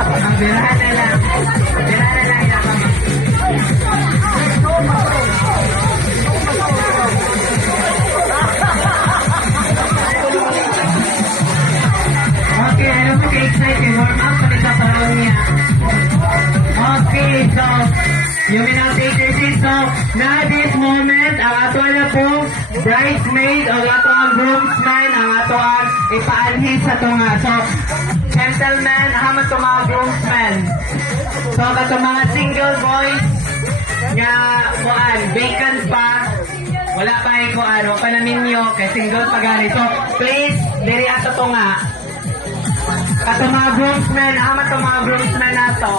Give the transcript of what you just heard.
Birahan na lang. Birahan na lang yan. Okay, ano po ka-excited? Warm up pa rin sa parang niya. Okay, so, you may now take your seat. So, na this moment, ang ato na po, bridesmaid o ato ang groomsman, ang ato ang ipaanhis sa tunga. So, gentlemen, haman ito mga groomsmen. So, kato mga single boys, nga, kuan, vacant pa, wala pa yung kuan, wala pa namin nyo, kay single pa gani. So, please, diri ato tunga. Kato mga groomsmen, haman ito mga groomsmen nato.